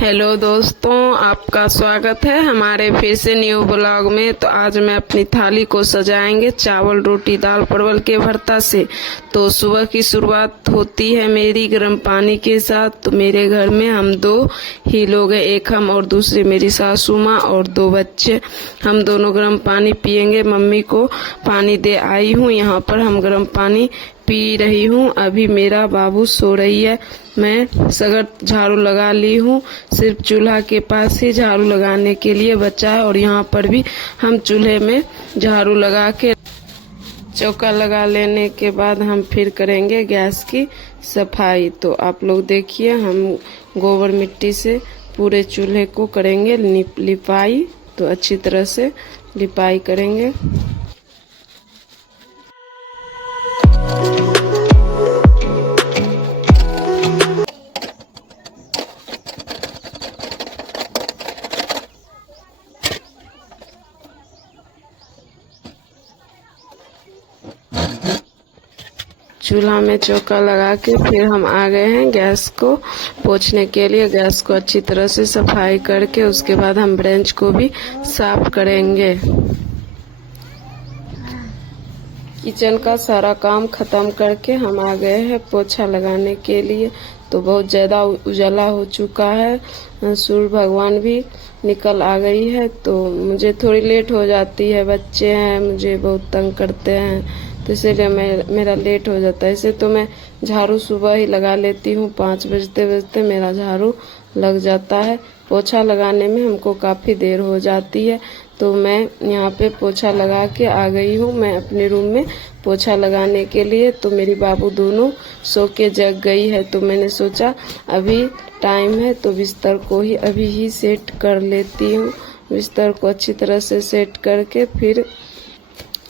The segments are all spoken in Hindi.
हेलो दोस्तों, आपका स्वागत है हमारे फिर से न्यू ब्लॉग में। तो आज मैं अपनी थाली को सजाएंगे चावल रोटी दाल परवल के भरता से। तो सुबह की शुरुआत होती है मेरी गर्म पानी के साथ। तो मेरे घर में हम दो ही लोग हैं, एक हम और दूसरी मेरी सासू माँ और दो बच्चे। हम दोनों गर्म पानी पियेंगे। मम्मी को पानी दे आई हूँ, यहाँ पर हम गर्म पानी पी रही हूँ। अभी मेरा बाबू सो रही है। मैं सगर झाड़ू लगा ली हूँ, सिर्फ चूल्हा के पास ही झाड़ू लगाने के लिए बचा है। और यहाँ पर भी हम चूल्हे में झाड़ू लगा के चौका लगा लेने के बाद हम फिर करेंगे गैस की सफाई। तो आप लोग देखिए, हम गोबर मिट्टी से पूरे चूल्हे को करेंगे लिपाई। तो अच्छी तरह से लिपाई करेंगे। चूल्हा में चौका लगा के फिर हम आ गए हैं गैस को पोंछने के लिए। गैस को अच्छी तरह से सफाई करके उसके बाद हम ब्रेंच को भी साफ करेंगे। किचन का सारा काम खत्म करके हम आ गए हैं पोछा लगाने के लिए। तो बहुत ज़्यादा उजाला हो चुका है, सूर्य भगवान भी निकल आ गई है। तो मुझे थोड़ी लेट हो जाती है, बच्चे हैं मुझे बहुत तंग करते हैं, तो इसीलिए मेरा लेट हो जाता है। इसे तो मैं झाड़ू सुबह ही लगा लेती हूँ, 5 बजते बजते मेरा झाड़ू लग जाता है। पोछा लगाने में हमको काफ़ी देर हो जाती है। तो मैं यहाँ पे पोछा लगा के आ गई हूँ मैं अपने रूम में पोछा लगाने के लिए। तो मेरी बाबू दोनों सो के जग गई है। तो मैंने सोचा अभी टाइम है तो बिस्तर को ही अभी ही सेट कर लेती हूँ। बिस्तर को अच्छी तरह से सेट करके फिर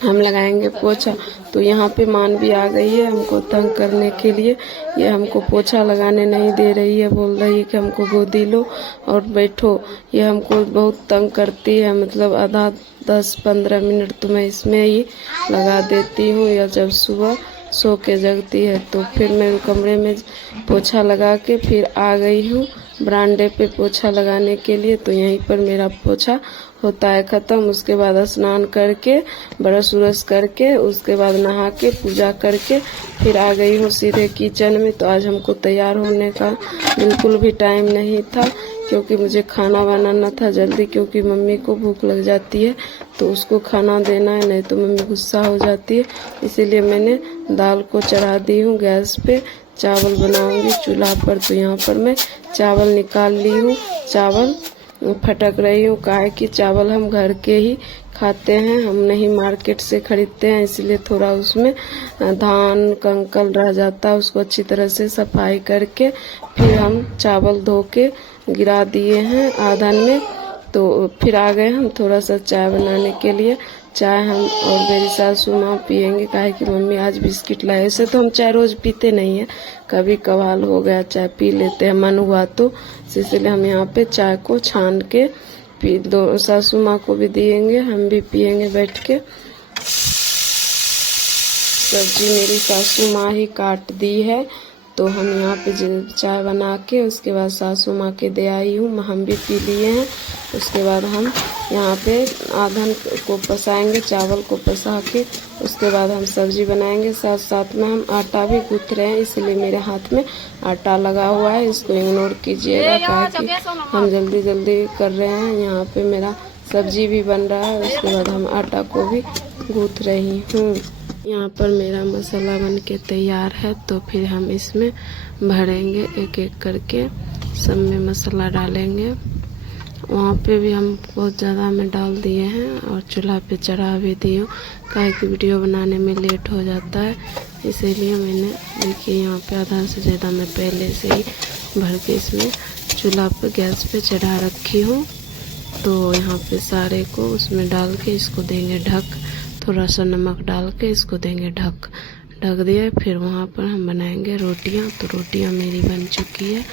हम लगाएंगे पोछा। तो यहाँ पे मान भी आ गई है हमको तंग करने के लिए। ये हमको पोछा लगाने नहीं दे रही है, बोल रही है कि हमको गोदी लो और बैठो। ये हमको बहुत तंग करती है, मतलब आधा 10-15 मिनट तो मैं इसमें ही लगा देती हूँ। या जब सुबह सो के जगती है तो फिर मैं कमरे में पोछा लगा के फिर आ गई हूँ बरामदे पे पोछा लगाने के लिए। तो यहीं पर मेरा पोछा होता है ख़त्म। उसके बाद स्नान करके ब्रश उरश करके उसके बाद नहा के पूजा करके फिर आ गई हूँ सीधे किचन में। तो आज हमको तैयार होने का बिल्कुल भी टाइम नहीं था, क्योंकि मुझे खाना बनाना था जल्दी, क्योंकि मम्मी को भूख लग जाती है तो उसको खाना देना है, नहीं तो मम्मी गुस्सा हो जाती है। इसीलिए मैंने दाल को चढ़ा दी हूँ गैस पे, चावल बनाऊंगी चूल्हा पर। तो यहाँ पर मैं चावल निकाल ली हूँ, चावल फटक रही हूँ। काहे कि चावल हम घर के ही खाते हैं, हम नहीं मार्केट से खरीदते हैं, इसलिए थोड़ा उसमें धान कंकल रह जाता है। उसको अच्छी तरह से सफाई करके फिर हम चावल धो के गिरा दिए हैं आधन में। तो फिर आ गए हम थोड़ा सा चाय बनाने के लिए। चाय हम और मेरी सासू माँ पियेंगे, काहे कि मम्मी आज बिस्किट लाए। ऐसे तो हम चाय रोज़ पीते नहीं हैं, कभी कभार हो गया चाय पी लेते हैं, मन हुआ तो। इसलिए हम यहाँ पे चाय को छान के पी दो, सासू माँ को भी दिएंगे, हम भी पियेंगे बैठ के। सब्जी मेरी सासू माँ ही काट दी है। तो हम यहाँ पे चाय बना के उसके बाद सासू माँ के दे आई हूँ, हम भी पी लिए हैं। उसके बाद हम यहाँ पे आधन को पसाएंगे, चावल को पसा के उसके बाद हम सब्जी बनाएंगे। साथ साथ में हम आटा भी गूँथ रहे हैं, इसलिए मेरे हाथ में आटा लगा हुआ है, इसको इग्नोर कीजिएगा, ताकि हम जल्दी जल्दी कर रहे हैं। यहाँ पे मेरा सब्जी भी बन रहा है, उसके बाद हम आटा को भी गूँथ रही हूँ। यहाँ पर मेरा मसाला बन के तैयार है। तो फिर हम इसमें भरेंगे एक एक करके, सब में मसाला डालेंगे। वहाँ पे भी हम बहुत ज़्यादा में डाल दिए हैं और चूल्हा पे चढ़ा भी दिए हूँ, काहे कि वीडियो बनाने में लेट हो जाता है। इसीलिए मैंने देखिए यहाँ पे आधा से ज़्यादा मैं पहले से ही भर के इसमें चूल्हा पे गैस पे चढ़ा रखी हूँ। तो यहाँ पे सारे को उसमें डाल के इसको देंगे ढक, थोड़ा सा नमक डाल के इसको देंगे ढक दिए। फिर वहाँ पर हम बनाएंगे रोटियाँ। तो रोटियाँ मेरी बन चुकी है,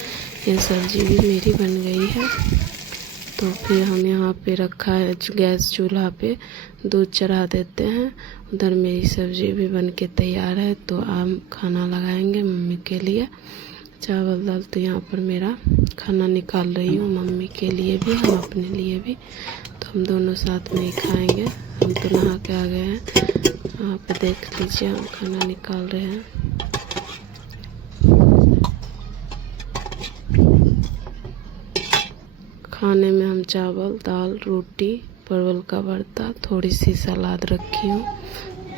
ये सब्जी भी मेरी बन गई है। तो फिर हम यहाँ पे रखा है गैस चूल्हा पे, दूध चढ़ा देते हैं। उधर मेरी सब्जी भी बन के तैयार है। तो हम खाना लगाएंगे मम्मी के लिए। चावल दाल। तो यहाँ पर मेरा खाना निकाल रही हूँ, मम्मी के लिए भी, हम अपने लिए भी। तो हम दोनों साथ में ही खाएंगे। हम तो नहा के आ गए हैं। यहाँ पे देख लीजिए, हम खाना निकाल रहे हैं। खाने में हम चावल दाल रोटी परवल का भरता थोड़ी सी सलाद रखी हूँ।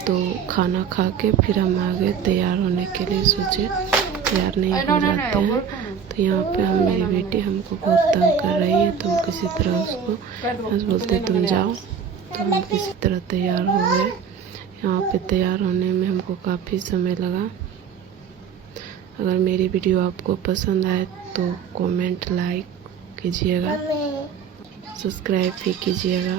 तो खाना खा के फिर हम आ गए तैयार होने के लिए। सोचे तैयार नहीं हो जाते हैं। तो यहाँ पे हम मेरी बेटी हमको बहुत तंग कर रही है, तो हम किसी तरह उसको बस बोलते तुम जाओ। तो हम किसी तरह तैयार हो गए। यहाँ पे तैयार होने में हमको काफ़ी समय लगा। अगर मेरी वीडियो आपको पसंद आए तो कमेंट लाइक कीजिएगा, सब्सक्राइब भी कीजिएगा।